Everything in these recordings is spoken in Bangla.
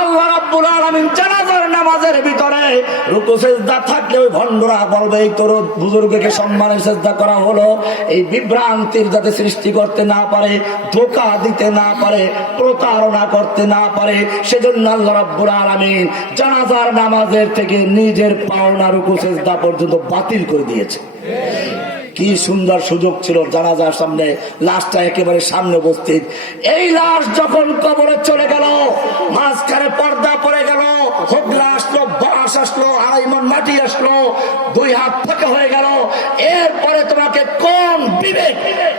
আল্লাহ রাব্বুল আলামিন জানাজার নামাজের ভিতরে রুকু থাকলে ওই বলবে, এই তোর বুজুর্গকে সম্মানের করা হলো। এই বিভ্রান্তির যাতে সৃষ্টি করতে না পারে, ধোকা দিতে না পারে, প্রতারণা করতে না পারে, সেজন্য আল্লাহ রাব্বুল আলামিন জানাজার নামাজের থেকে নিজের পাওনা, রুকু, সেজদা পর্যন্ত বাতিল করে দিয়েছে। কি সুন্দর সুযোগ ছিল জানাজার সামনে, লাশটা একেবারে সামনে উপস্থিত। এই লাশ যখন কবরে চলে গেল, মাঝখানে পর্দা পড়ে গেল হোগলা আসলো বাস আসলো, আড়াই মাটি আসলো, দুই হাত ফাঁকা হয়ে গেল। এরপরে তোমাকে কোন বিবেক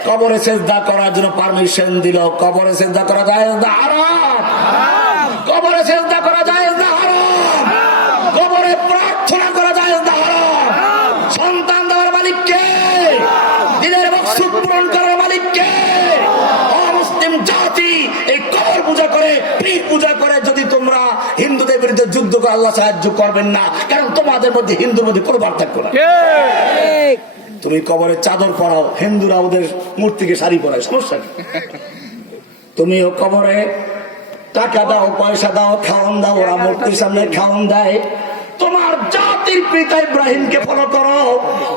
কবরে সেজদা করার জন্য পারমিশন দিল? কবরে সেজদা করা যায় আরাম করে পীর পূজা করে যদি তোমরা হিন্দুদের বিরুদ্ধে যুদ্ধ করে আল্লাহ সাহায্য করবেন না কারণ তোমাদের মধ্যে হিন্দুর মধ্যে কোনো পার্থক্য না তুমি কবরে চাদর পরাও হিন্দুরা ওদের মূর্তিকে শাড়ি পরায় সমস্যা কি? তুমিও কবরে টাকা দাও পয়সা দাও খাওয়ান দাও ওরা মূর্তির সামনে খাওয়ান দেয়। তোমার জাতির পিতা ইব্রাহিমকে ফলো করো।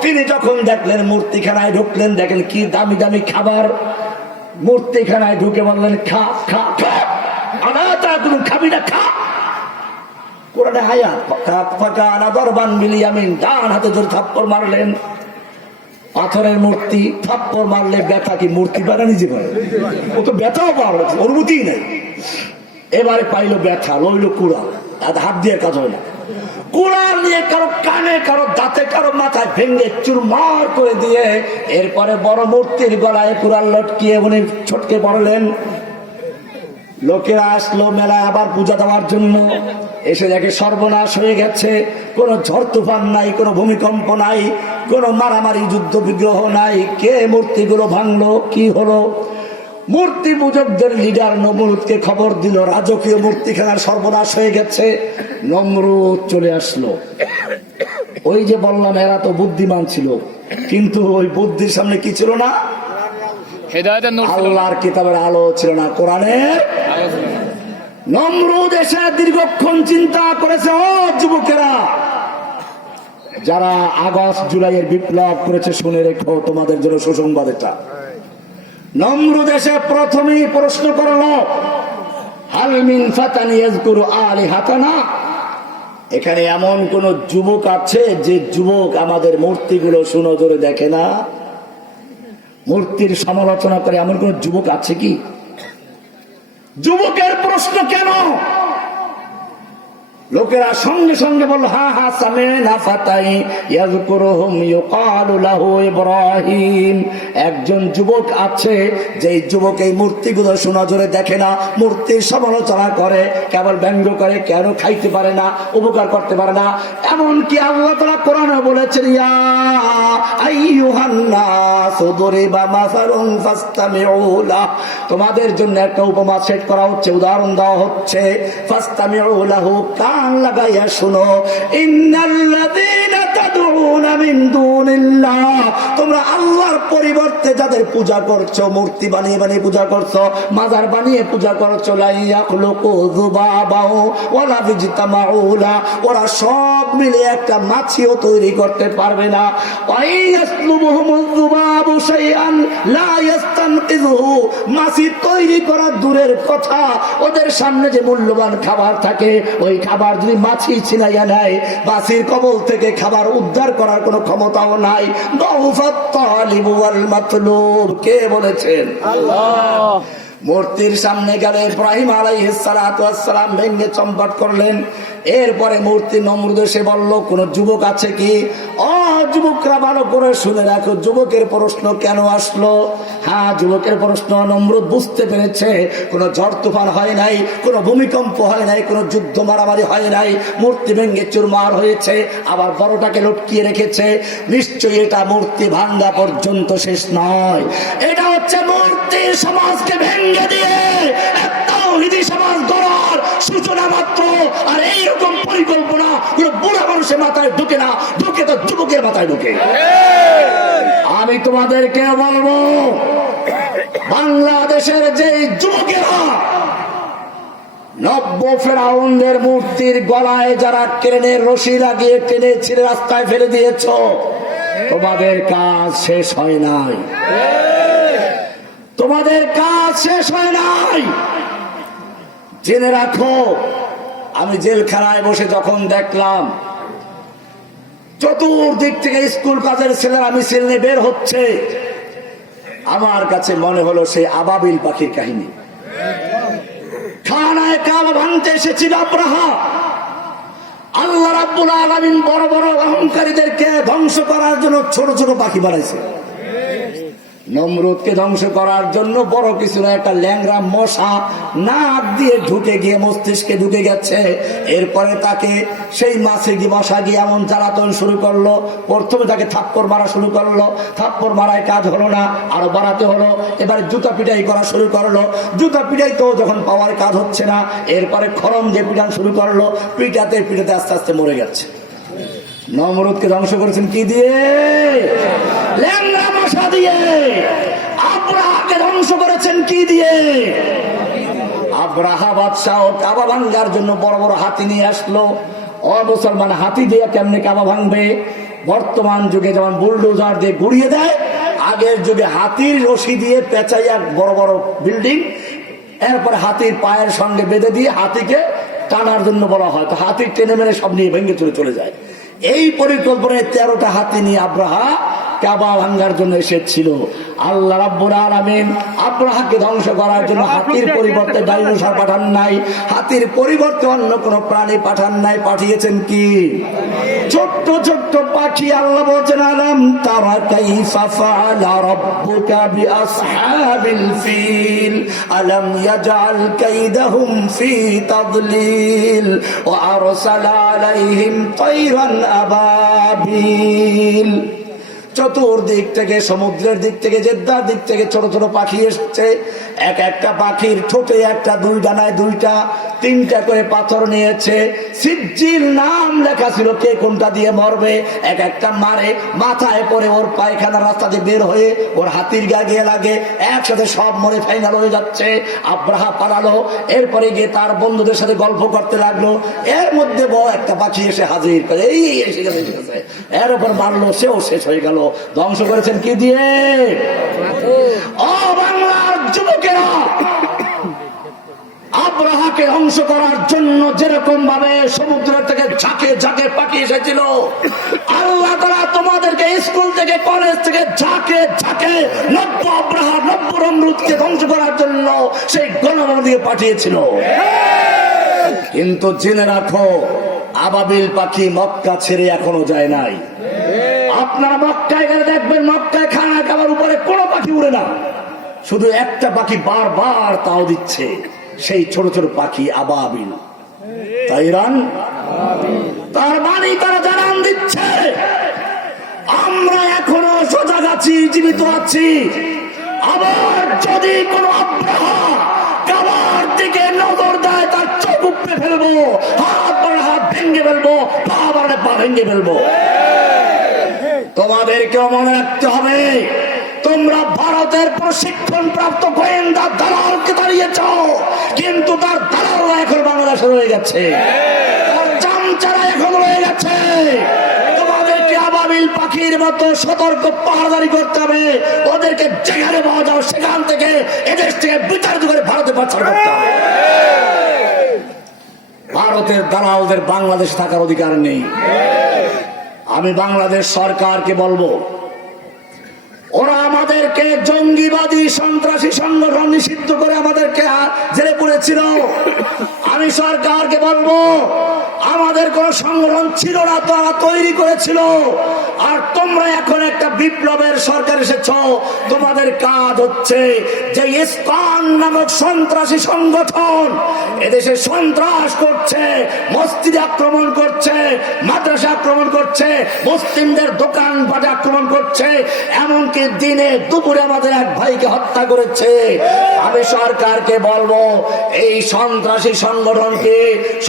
তিনি যখন দেখলেন মূর্তিখানায় ঢুকলেন দেখেন কি দামি দামি খাবার। মূর্তিখানায় ঢুকে বললেন খা খা খা। খা। কোরআনে মিলিয়ামিন ডান হাতে মারলেন। পাথরের মূর্তি, থাপ্পড় মারলে ব্যথা কি মূর্তি পারে নিজে পারে ও তো ব্যথাও পাওয়ার অনুমতি নেই। এবারে পাইলো ব্যথা লইলো কুড়াল আর হাত দিয়ে কাজ হয় না। কুড়াল নিয়ে কারও কানে, কারও দাঁতে, কারও মাথায় ভেঙে চুরমার করে দিয়ে এরপরে বড় মূর্তির গলায় কুড়াল লটকিয়ে উনি ছটকে পড়লেন। লোকেরা আসলো মেলায় আবার পূজা দেওয়ার জন্য। এসে দেখে সর্বনাশ হয়ে গেছে। কোনো ঝড় তুফান নাই, কোনো ভূমিকম্প নাই, কোনো মারামারি, যুদ্ধ বিগ্রহ নাই। কে মূর্তিগুলো ভাঙলো, কি হলো? মূর্তি পূজকদের লিডার নমরুদকে খবর দিল, রাজকীয় মূর্তি খেলার সর্বনাশ হয়ে গেছে। নমরুদ চলে আসলো। ওই যে বললাম, এরা তো বুদ্ধিমান ছিল। কিন্তু ওই বুদ্ধির সামনে কি ছিল না? হেদায়তের নূর আল্লাহর কিতাবের আলো ছিল না কোরআনের নমরুদ এসে দীর্ঘক্ষণ চিন্তা করেছে ও যুবকেরা যারা আগস্ট জুলাইয়ের বিপ্লব করেছে শুনে রেখো তোমাদের জন্য সুসংবাদ এটা। নমরুদ এসে প্রথমেই প্রশ্ন করল হালমিন ফাতানি ইয়াজকুরু আলি হাতানা এখানে এমন কোন যুবক আছে যে যুবক আমাদের মূর্তিগুলো সুনজরে দেখে না? মূর্তির সমালোচনা করে এমন কোন যুবক আছে কি? যুবকের প্রশ্ন কেন? লোকেরা সঙ্গে সঙ্গে বলল, হা হা সামে না ফাতাই ইয়াজকুরুহুম ইউকালু লাহু ইব্রাহিম। একজন যুবক আছে যে যুবক এই মূর্তিগুলো সুনজরে দেখে না, মূর্তির সমালোচনা করে, কেবল ব্যঙ্গ করে, কেন খাইতে পারে না, উপকার করতে পারে না। এমনকি আল্লাহ তাআলা কোরআনে বলেছেন, ইয়া আইয়ুহান নাস, দুরিবা মাসালুন ফাসতামিউ তোমাদের জন্য একটা উপমা সেট করা হচ্ছে, উদাহরণ দেওয়া হচ্ছে, ফাসতামিউ লাহু কান লাগাইয়া শুনো ইন্নাল্লাযীনা তোমরা আল্লাহর পরিবর্তে যাদের পূজা করছ, মূর্তি বানিয়ে বানিয়ে পূজা করছ, মাজার বানিয়ে পূজা করছ ওরা সব মিলে একটা মাছিও তৈরি করতে পারবে না। দূরের কথা, ওদের সামনে যে মূল্যবান খাবার থাকে, ওই খাবার যদি মাছি নেয় মাছির কবল থেকে খাবার উদ্ধার করার কোনো ক্ষমতাও নাই। কে বলেছেন? মূর্তির সামনে গেলে ইব্রাহিম আলাইসালাম ভেঙ্গে চম্পট করলেন। এরপরে মূর্তি নমরুদ এসে বলল কোন যুবক আছে কি? ও যুবকরা ভালো করে শুনে রাখো, যুবকের প্রশ্ন কেন আসলো? হ্যাঁ যুবকের প্রশ্ন নমরুদ বুঝতে পেরেছে, কোনো ঝড় তুফান হয় নাই, কোনো ভূমিকম্প হয় নাই, কোনো যুদ্ধ মারামারি হয় নাই, মূর্তি ভেঙ্গে চুরমার হয়েছে, আবার বড়টাকে লটকিয়ে রেখেছে, নিশ্চয়ই এটা মূর্তি ভাঙ্গা পর্যন্ত শেষ নয়। এটা হচ্ছে মূর্তি সমাজকে ভেঙ্গে দিয়ে সমাজ গড়ার সূচনা মাত্র, আর এইরকম পরিকল্পনা বুড়া মানুষের মাথায় ঢুকে না। যুবকের মাথায় ঢুকে। আমি তোমাদেরকে বলব, বাংলাদেশের যে যুবকেরা, নব্য ফেরাউনদের মূর্তির গলায় যারা ট্রেনের রশি লাগিয়ে টেনে ছিঁড়ে রাস্তায় ফেলে দিয়েছ, তোমাদের কাজ শেষ হয় নাই। তোমাদের কাজ শেষ হয় নাই। জেনে রাখো, আমি জেলখানায় বসে যখন দেখলাম চতুর্দিক থেকে স্কুল কাজের ছেলেরা মিছিল নিয়ে বের হচ্ছে। আমার কাছে মনে হলো সেই আবাবিল পাখির কাহিনী। ভাঙতে এসেছিল আল্লাহ বড় বড় অহংকারীদেরকে ধ্বংস করার জন্য ছোট ছোট পাখি বানাইছে। নমরুদকে ধ্বংস করার জন্য বড় কিছু না, একটা ল্যাংরা মশা নাক দিয়ে ঢুকে গিয়ে মস্তিষ্কে ঢুকে গেছে। এরপরে তাকে সেই মাছে গিয়ে মশা গিয়ে এমন জ্বালাতন শুরু করল। প্রথমে তাকে থাপ্পড় মারা শুরু করল। থাপ্পড় মারায় কাজ হলো না, আরও বাড়াতে হলো। এবারে জুতা পিটাই করা শুরু করল। জুতা পিটাই তো যখন পাওয়ার কাজ হচ্ছে না, এরপরে খরম দিয়ে পিটান শুরু করল। পিটাতে পিটাতে আস্তে আস্তে মরে গেছে। নমরুদকে ধ্বংস করেছেন কি দিয়ে? ল্যাংড়া মশা দিয়ে। আব্রাহাকে ধ্বংস করেছেন কি দিয়ে? আব্রাহা বাদশাহ কাবা ভাঙ্গার জন্য বড় বড় হাতি নিয়ে আসলো। ও মুসলমান হাতি দিয়ে কেমনে কাবা ভাঙবে? বর্তমান যুগে যেমন বুলডোজার দিয়ে গুড়িয়ে দেয়, আগের যুগে হাতির রশি দিয়ে পেঁচাইয়া বড় বড় বিল্ডিং, এরপরে হাতির পায়ের সঙ্গে বেঁধে দিয়ে হাতিকে টানার জন্য বলা হয়। তো হাতির টেনে মেরে সব নিয়ে ভেঙে চলে চলে যায়। এই পরিকল্পনায় তেরোটা হাতি নিয়ে আব্রাহা কাবা ভাঙ্গার জন্য এসেছিল। আল্লাহ রাব্বুল আলামিন আব্রাহাকে ধ্বংস করার জন্য হাতির পরিবর্তে ডাইনোসর পাঠান নাই হাতির পরিবর্তে অন্য কোন প্রাণী পাঠান নাই পাঠিয়েছেন কি? ছোট্ট ছোট্ট পাখি আল্লাহ বলছেন আলাম তারা কাইফা ফাআলা রাব্বুকা বিআসহাবিল ফিল আলাম ইয়াজআল কাইদাহুম ফি তাদলিল ওয়া আরসালা আলাইহিম তায়রান আবাবিল। চতুর্দিক থেকে সমুদ্রের দিক থেকে জেদ্দার দিক থেকে ছোট ছোট পাখি এসছে। এক একটা পাখির ঠোঁটে একটা দুই ডানায় দুইটা তিনটা করে পাথর নিয়েছে। সিজ্জিল নাম লেখা ছিল কে কোনটা দিয়ে মরবে? এক একটা মারে মাথায় পরে ওর পায়খানা রাস্তা দিয়ে বের হয়ে ওর হাতির গা গিয়ে লাগে। একসাথে সব মরে ফাইনাল হয়ে যাচ্ছে। আব্রাহা পালালো। এরপরে গিয়ে তার বন্ধুদের সাথে গল্প করতে লাগল। এর মধ্যে বড় একটা পাখি এসে হাজির করে এই এই এসে গেছে এসে গেছে এর উপর মারলো সেও শেষ হয়ে গেল। ধ্বংস করেছেন কি দিয়ে? ও বাংলার যুবকেরা, আব্রাহাকে করার জন্য যেরকম ভাবে সমুদ্র থেকে ঝাঁকে ঝাঁকে এসেছিল, আল্লাহ তারা তোমাদেরকে স্কুল থেকে, কলেজ থেকে ঝাঁকে ঝাঁকে নব্য আব্রাহা ধ্বংস করার জন্য সেই দিয়ে পাঠিয়েছিল। কিন্তু জেনে রাখো, আবাবিল পাখি মক্কা ছেড়ে এখনও যায় নাই। আপনারা মক্কায় গেলে দেখবেন, মক্কায় খানা খাবার উপরে কোনো পাখি উড়ে না। শুধু একটা পাখি বারবার তাও দিচ্ছে, সেই ছোট ছোট পাখি আবাবিল। তাইরান? তার মানে তারা জানান দিচ্ছে, আমরা এখনও সজাগ আছি, জীবিত আছি। আবার যদি কোন দিকে নজর দেয়, তার চোখ উপড়ে ফেলব, হাত বাড়া হাত ভেঙে ফেলব, পা বাড়ালে পা ভেঙে ফেলব। তোমাদেরকেও মনে রাখতে হবে তোমরা ভারতের প্রশিক্ষণ প্রাপ্ত গোয়েন্দা দালালকে দাঁড়িয়েছ, কিন্তু তার দালালরা এখন বাংলাদেশে রয়ে গেছে। থাকার অধিকার নেই। আমি বাংলাদেশ সরকারকে বলব, ওরা জঙ্গিবাদী সন্ত্রাসী সংগঠন নিষিদ্ধ করে আমাদেরকে জেলে পুরেছিল আমি সরকারকে বলব, আমাদের কোন সংগঠন ছিল না, তারা তৈরি করেছিল। আর তোমরা এখন একটা বিপ্লবের সরকার এসেছ, তোমাদের কাজ হচ্ছে যে ইস্কন নামক সন্ত্রাসী সংগঠন এদেশে সন্ত্রাস করছে, মসজিদে আক্রমণ করছে, মাদ্রাসা আক্রমণ করছে, মুসলিমদের দোকান বাজে আক্রমণ করছে, এমনকি দিনে দুপুরে আমাদের আমাদের এক ভাইকে হত্যা করেছে। আমি সরকারকে বলব, এই সন্ত্রাসী সংগঠনকে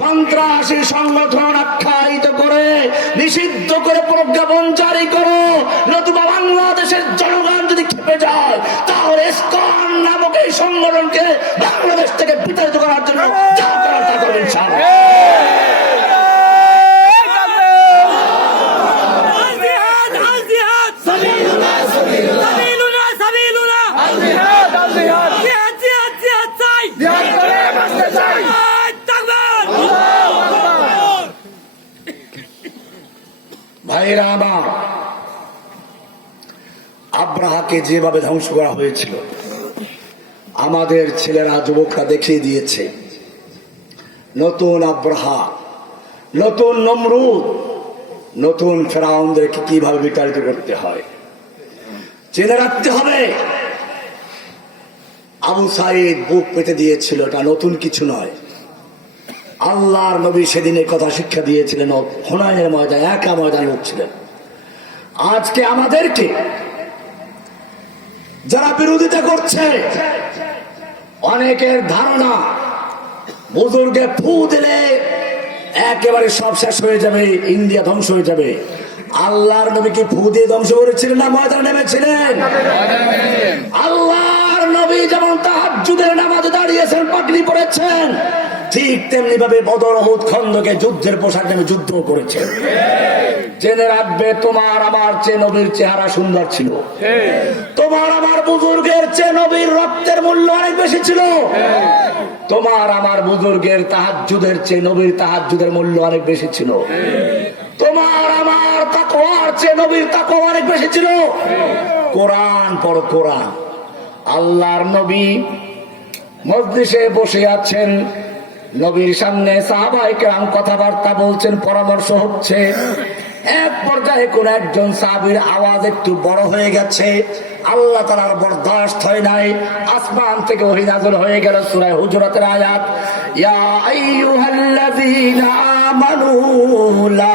সন্ত্রাসী সংগঠন আখ্যায়িত করে, নিষিদ্ধ করে প্রজ্ঞাপন জারি করো। নতুবা বাংলাদেশের জনগণ যদি খেপে যায়, তাহলে ইসকন নামক এই সংগঠনকে বাংলাদেশ থেকে বিতাড়িত করার জন্য যা করার আমার আব্রাহাকে যেভাবে ধ্বংস করা হয়েছিল, আমাদের ছেলেরা, যুবকরা দেখিয়ে দিয়েছে। নতুন আব্রাহা, নতুন নমরুদ, নতুন ফেরাউনদেরকে কীভাবে বিতাড়িত করতে হয়? জেনে রাখতে হবে। আবু সাইদ বুক পেতে দিয়েছিল, এটা নতুন কিছু নয়। আল্লাহর নবী সেদিন এই কথা শিক্ষা দিয়েছিলেন হুনাইনের ময়দানে, একা ময়দানে উঠছিলেন। আজকে আমাদেরকে যারা বিরোধিতা করছে, অনেকের ধারণা, বুজুর্গে ফু দিলে একেবারে সব শেষ হয়ে যাবে, ইন্ডিয়া ধ্বংস হয়ে যাবে। আল্লাহর নবীকে ফু দিয়ে ধ্বংস করেছিলেন না ময়দানে নেমেছিলেন? আল্লাহর নবী যেমন তাহাজ্জুদের নামাজে দাঁড়িয়েছেন, পাগড়ি পড়েছেন ঠিক তেমনি ভাবে বদর হুদ খন্দকে যুদ্ধের পোশাক নেমে যুদ্ধ করেছেন জেনে রাখবে তোমার আমার চেয়ে নবীর চেহারা সুন্দর ছিল। তোমার আমার বুজুর্গের চেয়ে নবীর রক্তের মূল্য অনেক বেশি ছিল। তোমার আমার বুজুর্গের তাহাজ্জুদের চেয়ে নবীর তাহাজ্জুদের মূল্য অনেক বেশি ছিল। তোমার আমার তাকওয়ার চেয়ে নবীর তাকওয়া অনেক বেশি ছিল। কোরআন পর কোরআন। আল্লাহর নবী মজলিসে বসে আছেন। নবীর সামনে সাহাবাই কেরাম কথাবার্তা বলছেন, পরামর্শ হচ্ছে, এক পর্যায়ে কোন একজন সাহাবির আওয়াজ একটু বড় হয়ে গেছে। আল্লাহ তালার বরদাস্ত হয় নাই। আসমান থেকে ওহিনাজল হয়ে গেল সুরায় হুজরাতের আয়াত। ইয়া আমানু লা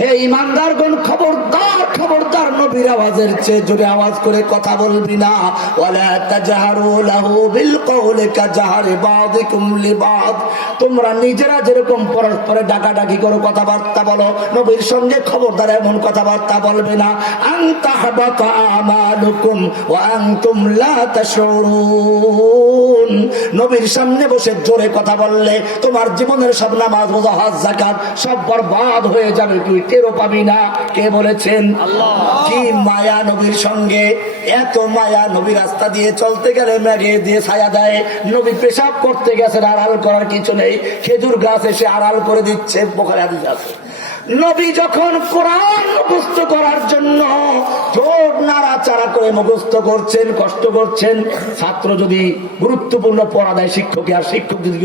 হে ইমানদারগণ, খবরদার খবরদার নবীর আওয়াজের চেয়ে জোরে আওয়াজ করে কথা বলবি না। ওয়ালা তাজহারু লাহু বিল কওলি কাজহারি বাযিকুম লিবাদ। তোমরা নিজেরা যেরকম পরস্পরে ডাকাডাকি করো, কথাবার্তা বলো, নবীর সঙ্গে খবরদার এমন কথাবার্তা বলবে না। আনতা হাবাতা আমালুকুম ওয়া আনতুম লা তাশউরুন। নবীর সামনে বসে জোরে কথা বললে তোমার জীবনের সব নামাজ, রোজা, হজ জাকাত সব বরবাদ হয়ে যাবে। তুই টেরও পাবি না কে বলেছেন? কি মায়া নবীর সঙ্গে? এত মায়া নবী রাস্তা দিয়ে চলতে গেলে ম্যাগে দিয়ে ছায়া দেয়। নবী পেশাব করতে গেছেন আড়াল করার কিছু নেই। খেজুর গাছ এসে আড়াল করে দিচ্ছে বোখারে হাদিস আছে। নবী যখন কোরআন মুখস্থ করার জন্য ঠোঁট নাড়াচাড়া করে মুখস্থ করছেন, কষ্ট করছেন, ছাত্র যদি গুরুত্বপূর্ণ পড়া দেয় শিক্ষকে আর শিক্ষক যদি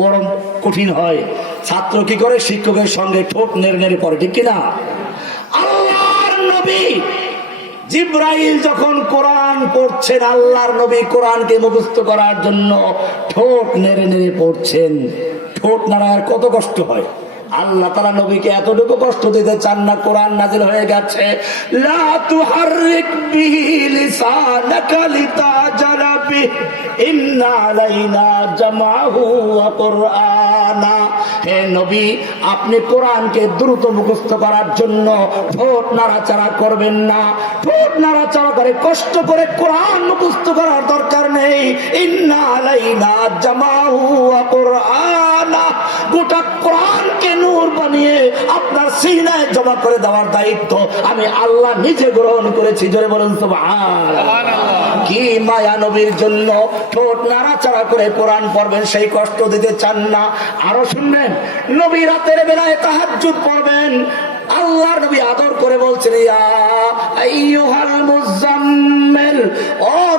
বড় কঠিন হয়, ছাত্র কি করে শিক্ষকের সঙ্গে ঠোঁট নেড়ে নেড়ে পড়ে, ঠিক কিনা? নবী জিব্রাইল যখন কোরআন পড়ছেন, আল্লাহর নবী কোরআনকে মুখস্থ করার জন্য ঠোঁট নেড়ে নেড়ে পড়ছেন, ঠোঁট নাড়ার কত কষ্ট হয়? আল্লাহ তালা নবীকে এতটুকু কষ্ট দিতে চান না, কোরআন নাজিল হয়ে গেছে। আপনি কোরআনকে দ্রুত মুখস্থ করার জন্য করবেন না। করে কষ্ট করে কোরআন মুখস্থ করার দরকার নেই। ইন্না আলাইনা জামাহু ওয়া কুরআনা। গোটা কোরআনকে নূর বানিয়ে আপনার সিনায় জমা করে দেওয়ার দায়িত্ব আমি আল্লাহ নিজে গ্রহণ করেছি, জোরে বলুন কি মায়া নবীর জন্য ঠোঁট নাড়াচাড়া করে কোরআন পড়বেন, সেই কষ্ট দিতে চান না। আরও শুনবেন, নবী রাতের বেলায় তাহাজ্জুদ পড়বেন। আল্লাহর নবী আদর করে বলছেন, ইয়া আইয়ুহাল মুজাম্মিল ও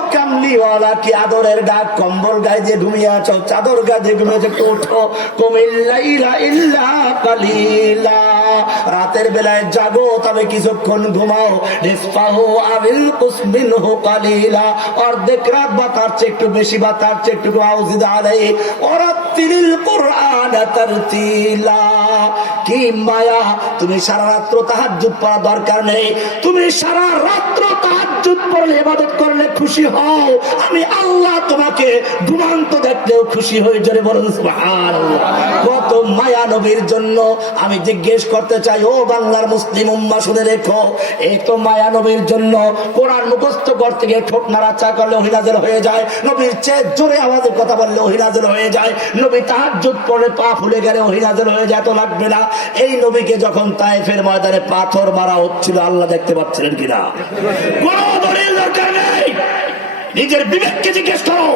কি আদরের ডাক, কম্বল গায়ে আছো, চাদর গায়ে কালিলা। রাতের বেলায় জাগো, তবে কিছুক্ষণ ঘুমাও। নিসফাহু কালিলা। অর্ধেক রাত বা তার চেয়ে একটু বেশি বা তার চেয়ে একটু কি মায়া, তুমি সারা রাত্র তাহাজ্জুদ পড়া দরকার নেই। তুমি সারা রাত্র তাহাজ্জুদ পড়লে ইবাদত করলে খুশি হও। আমি তোমাকে ঘুমান্ত দেখলেও খুশি হয়ে জোরে বলুন কত মায়া নবীর জন্য আমি জিজ্ঞেস করতে চাই, ও বাংলার মুসলিম উম্মা, শুনে রেখো। এই তো মায়া নবীর জন্য কোরআন মুখস্থ করতে গিয়ে ঠোঁট নাড়াচা করলে ওহিনাজের হয়ে যায়। নবীর চেয়ে জোরে আওয়াজের কথা বললে ওহিনাজের হয়ে যায়। নবী তাহাজ্জুদ পড়ে পা ফুলে গেলে ওহিনাজের হয়ে যায় তো লাগবে না। এই নবীকে যখন তাইফের ময়দানে পাথর মারা হচ্ছিল, আল্লাহ দেখতে পাচ্ছিলেন কিনা? কোনো দরকার নিজের বিবেককে জিজ্ঞেস করো।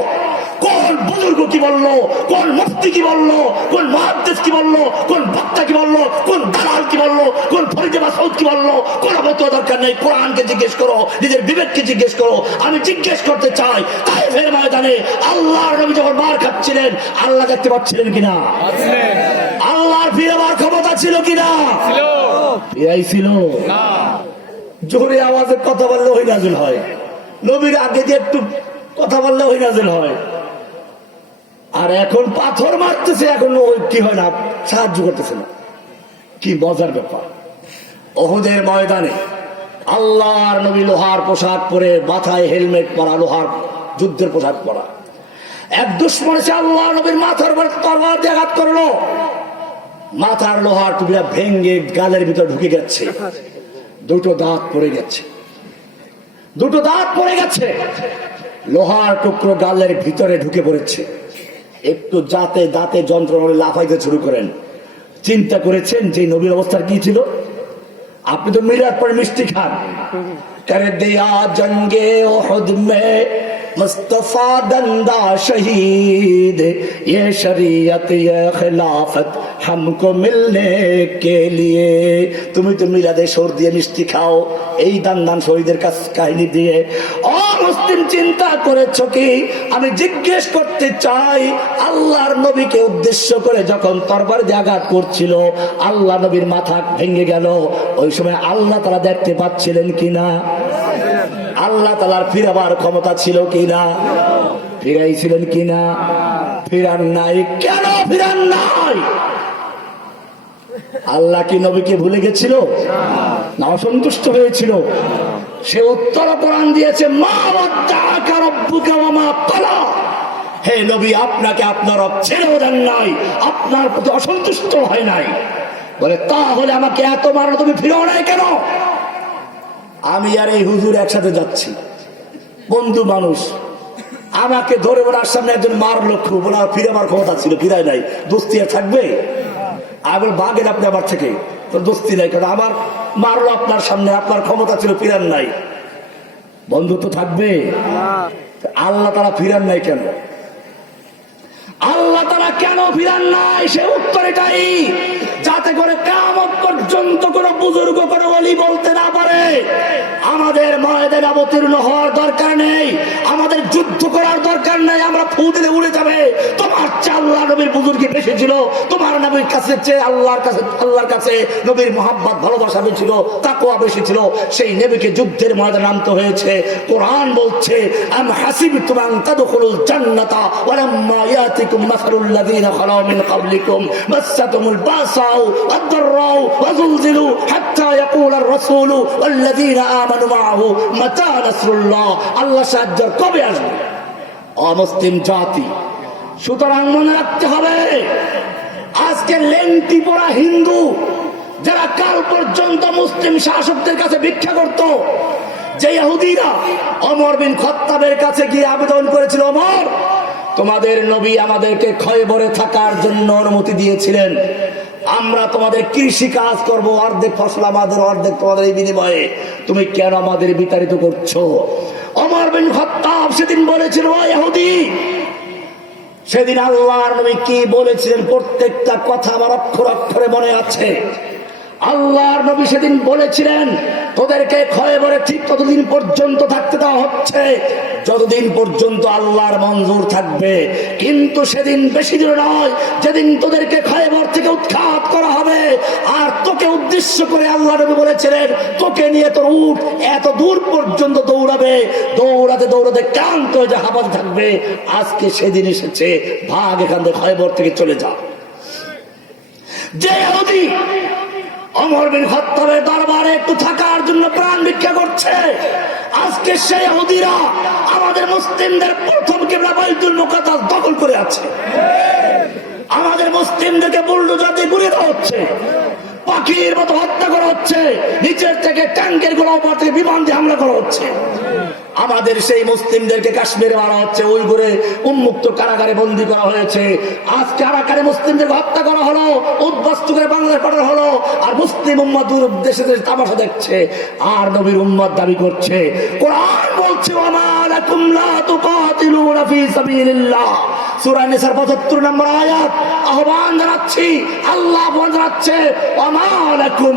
কোন বুজুর্গ কি বলল? কোন মুফতি কি বলল? কোন মহাদ্দেশ কি বলল? কোন বক্তা কি বলল? কোন দালাল কি বলল? কোন ফরিদে মাসউদ কি বলল? কোন মতো দরকার নেই। কোরআনকে জিজ্ঞেস করো নিজের বিবেককে জিজ্ঞেস করো। আমি জিজ্ঞেস করতে চাই তাইফের ময়দানে আল্লাহর নবী যখন মার খাচ্ছিলেন আল্লাহ দেখতে পাচ্ছিলেন কিনা? আল্লাহর ফিরাবার ক্ষমতা ছিল কিনা? ফিরাই ছিল। জোরে আওয়াজে কথা বললে ওই নাজিল হয়। নবীর আগে দিয়ে একটু কথা বললে ওই নাজিল হয়। আর এখন পাথর মারতেছে, এখন ওই কি হয় না, সাহায্য করতেছে না। কি মজার ব্যাপার। অহুদের ময়দানে আল্লাহর নবী লোহার পোশাক পরে মাথায় হেলমেট পরা, লোহার যুদ্ধের পোশাক পরা। এক দুশ্মন এসে আল্লাহ নবীর মাথার উপর তরবার দিয়ে আঘাত করল। মাথার লোহার টুপিটা ভেঙ্গে গালের ভিতর ঢুকে গেছে। দুটো দাঁত পড়ে গেছে। দুটো দাঁত পড়ে গেছে। লোহার টুকরো গালের ভিতরে ঢুকে পড়েছে। একটু যাতে দাঁতে যন্ত্রণা লাফাইতে শুরু করেন। চিন্তা করেছেন যে নবীর অবস্থার কি ছিল? আপনি তো মিরাজ পরে মিষ্টি খান। কর দেয়া জঙ্গে ওহদ मुस्तफा दंदा शहीद ये शरीयत ये खिलाफत हमको मिलने के लिए তুমি তো মিলাদে সর দিয়ে মিষ্টি খাও এই দান দান শহীদের কাছ কাহিনী দিয়ে ও মুসলিম চিন্তা করেছো কি আমি জিজ্ঞেস করতে চাই আল্লাহর নবীকে উদ্দেশ্য করে যখন তরবার দিয়ে আঘাত করছিল আল্লাহ নবীর মাথা ভেঙে গেল ওই সময় আল্লাহ তারা দেখতে পাচ্ছিলেন কিনা আল্লাহ তালার ফিরাবার ক্ষমতা ছিল কিনা? ফিরাইছিলেন কিনা? ফিরান নাই। কেন ফিরান নাই? আল্লাহ কি নবীকে ভুলে গেছিল? না অসন্তুষ্ট হয়েছিল? সে উত্তর কোরআন দিয়েছে, মা হে নবী, আপনাকে আপনার ছেড়েও দেন নাই। আপনার প্রতি অসন্তুষ্ট হয় নাই। বলে, তাহলে আমাকে এত মারো, তুমি ফিরেও নাই কেন? আমি আর এই হুজুর একসাথে যাচ্ছি। বন্ধু মানুষ, আমাকে ধরে ওনার সামনে একজন মারলো খুব ওনার ফিরে আমার ক্ষমতা ছিল, ফিরায় নাই। দোস্তি আর থাকবে? আমি বাগেন আপনি আমার থেকে। তো দোস্তি নাই, কারণ আমার মারলো আপনার সামনে, আপনার ক্ষমতা ছিল, ফিরান নাই। বন্ধুত্ব থাকবে। আল্লাহ তারা ফিরান নাই কেন? আল্লাহ তারা কেন ফিরান নাই? সে উত্তর এটাই। যাতে করে কামত পর্যন্ত কোন বুজুর্গ, কোন বলি বলতে না পারে। আমাদের ময়দানে অবতীর্ণ হওয়ার দরকার নেই। আমাদের যুদ্ধ করার দরকার নেই। আমরা ফু দিলে উড়ে যাবে। তোমার চেয়ে আল্লাহ নবীর বুজুর্গি বেশি ছিল। তোমার নবীর কাছে চেয়ে আল্লাহর কাছে আল্লাহর কাছে নবীর মোহাম্মত ভালোবাসা বেশি ছিল তাকুয়া বেশি ছিল। সেই নবীকে যুদ্ধের ময়দানে নামতে হয়েছে। কোরআন বলছে, আম হাসিবতুম আন তাদখুলুল জান্নাতা ওয়ালাম্মা ইয়াতিকুম মাসালুল লাযীনা খালাউ মিন ক্বাবলিকুম মাসাতুমুল বাসাউ হিন্দু যারা কাল পর্যন্ত মুসলিম শাসকদের কাছে ভিক্ষা করত, যে ইহুদিরা অমর বিন খত্তাবের কাছে গিয়ে আবেদন করেছিল অমর তোমাদের নবী আমাদেরকে ক্ষয় বরে থাকার জন্য অনুমতি দিয়েছিলেন। আমরা তোমাদের কৃষি কাজ করব, অর্ধেক ফসল আমাদের, অর্ধেক তোমাদের এই বিনিময়ে। তুমি কেন আমাদের বিতাড়িত করছ? অমর বিন খত্তাব সেদিন বলেছিল, "ও ইহুদি, সেদিন আল্লাহর নবী কি বলেছিলেন? প্রত্যেকটা কথা আমার অক্ষর অক্ষরে মনে আছে। আল্লাহর নবী সেদিন বলেছিলেন, তোদেরকে ক্ষয় বলে ঠিক ততদিন পর্যন্ত থাকতে দেওয়া হচ্ছে। যতদিন পর্যন্ত আল্লাহর মঞ্জুর থাকবে। কিন্তু সেদিন বেশি দূরে নয়, যেদিন তোদেরকে ক্ষয়বর থেকে উৎখাত করা হবে। আর তোকে উদ্দেশ্য করে আল্লাহ নবী বলেছিলেন, তোকে নিয়ে তোর উঠ এত দূর পর্যন্ত দৌড়াবে। দৌড়াতে দৌড়াতে ক্লান্ত হয়ে যে হাবাদ থাকবে। আজকে সেদিন এসেছে, ভাগ এখান থেকে ক্ষয়বর থেকে চলে যা। যে ইহুদি অমর বিন খত্তরের দরবারে একটু থাকার জন্য প্রাণ ভিক্ষা করছে। আজকে সেই হদিরা আমাদের মুসলিমদের প্রথম কেবলা বাইতুল মুকাদ্দাস দখল করে আছে। আমাদের মুসলিমদেরকে বুলডোজার দিয়ে ঘুরে দেওয়া হচ্ছে। পাখির মতো হত্যা করা হচ্ছে। নিচের থেকে ট্যাঙ্কেরগুলো উপর বিমান দিয়ে হামলা করা হচ্ছে। আমাদের সেই মুসলিমদেরকে কাশ্মীরে মারা হচ্ছে ওই করে উন্মুক্ত কারাগারে বন্দী করা হয়েছে। আজ কারাগারে মুসলিমদেরকে হত্যা করা হলো, উদ্বস্ত করে বাংলাদেশ পাঠানো হলো, আর মুসলিম উম্মত দূর দেশে দেশে তামাশা দেখছে, আর নবীর উম্মত দাবি করছে। কোরআন বলছে আমালাকুম লা তুকাতিলুনা ফি সাবিলিল্লাহ। সূরা নিসার 75 নম্বর আয়াত আহ্বান জানাচ্ছি আল্লাহ জানাচ্ছে আমালাকুম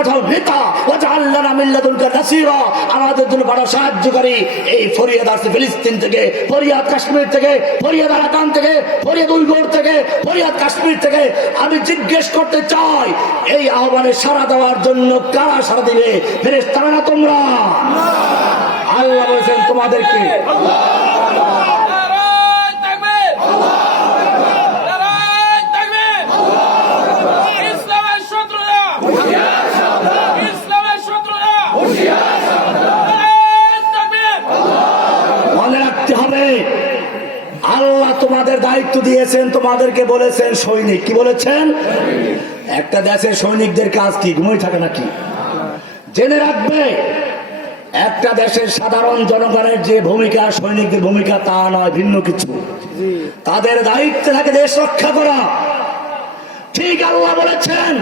পাঠাও নেতা লাদুনকা নাসীরা আমাদের জন্য পাঠাও সাহায্যকারী এই ফরিয়াদ আসছে ফিলিস্তিন থেকে, ফরিয়াদ কাশ্মীর থেকে, ফরিয়াদ আরাকান থেকে, ফরিয়াদ উইগর থেকে, ফরিয়াদ কাশ্মীর থেকে। আমি জিজ্ঞেস করতে চাই, এই আহ্বানে সাড়া দেওয়ার জন্য কারা সাড়া দিবে? ফেরেস তারা না তোমরা? আল্লাহ বলেছেন, তোমাদেরকে। নারায় দায়িত্ব দিয়েছেন, তোমাদেরকে বলেছেন সৈনিক। কি বলেছেন? একটা দেশের সৈনিকদের কাজ কি? ঘুমিয়ে থাকে নাকি? জেনে রাখবে, একটা দেশের সাধারণ জনগণের যে ভূমিকা, সৈনিকদের ভূমিকা, তা নয়, ভিন্ন কিছু। তাদের দায়িত্ব থাকে দেশ রক্ষা করা। ঠিক আল্লাহ বলেছেন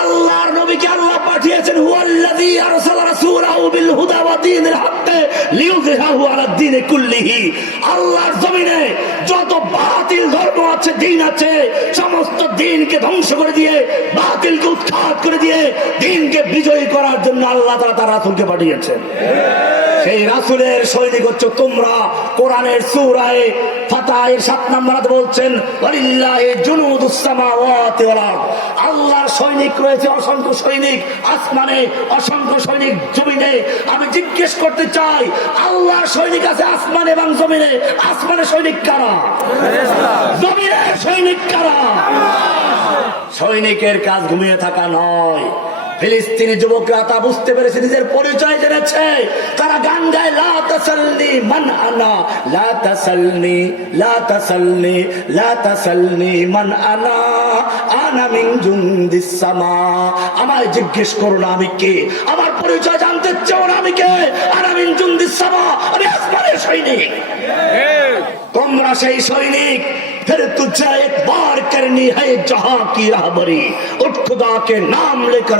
আল্লাহর নবীকে আল্লাহ পাঠিয়েছেন, হুয়াল্লাযী আরসালা রাসূলাহু বিল হুদা ওয়া দীনিল হাক্কি লিইয়ুযহিরাহু আলা দ্বীনি কুল্লিহি। আল্লাহর জমিনে যত বাতিল ধর্ম আছে, দিন আছে, সমস্ত দিনকে ধ্বংস করে দিয়ে, বাতিলকে উৎখাত করে দিয়ে, দিনকে বিজয়ী করার জন্য আল্লাহ তাআলা তার রাসূলকে পাঠিয়েছেন। সেই রাসুলের সৈনিক হচ্ছে তোমরা। কোরআনের সুরায় ফাতাহের সাত নম্বরাতে বলছেন, ওয়ালিল্লাহি জুনুদুস সামাওয়াতি ওয়াল আল্লাহর সৈনিক রয়েছে অসংখ্য সৈনিক আসমানে, অসংখ্য সৈনিক জমিনে। আমি জিজ্ঞেস করতে চাই আল্লাহ সৈনিক আছে আসমানে এবং জমিনে? আসমানে সৈনিক কারা? জমিনে সৈনিক কারা? সৈনিকের কাজ ঘুমিয়ে থাকা নয়। ফিলিস্তিনি যুবকরা তা বুঝতে পেরেছে নিজের পরিচয় জেনেছে তারা গান গায় লা তাসাল্লি মান আনা লা তাসাল্লি লা তাসাল্লি লা তাসাল্লি মান আনা আনা মিন জুন্দিস সামা আমায় জিজ্ঞেস করো না আমি কে আমার পরিচয় জানতে চাও না আমি কে আনা মিন জুন্দিস সামা আমি আসমানের সৈনিক তোমরা সেই সৈনিক फिर तुझे एक बार करनी है जहां की राहबरी उठ खुदा के नाम लेकर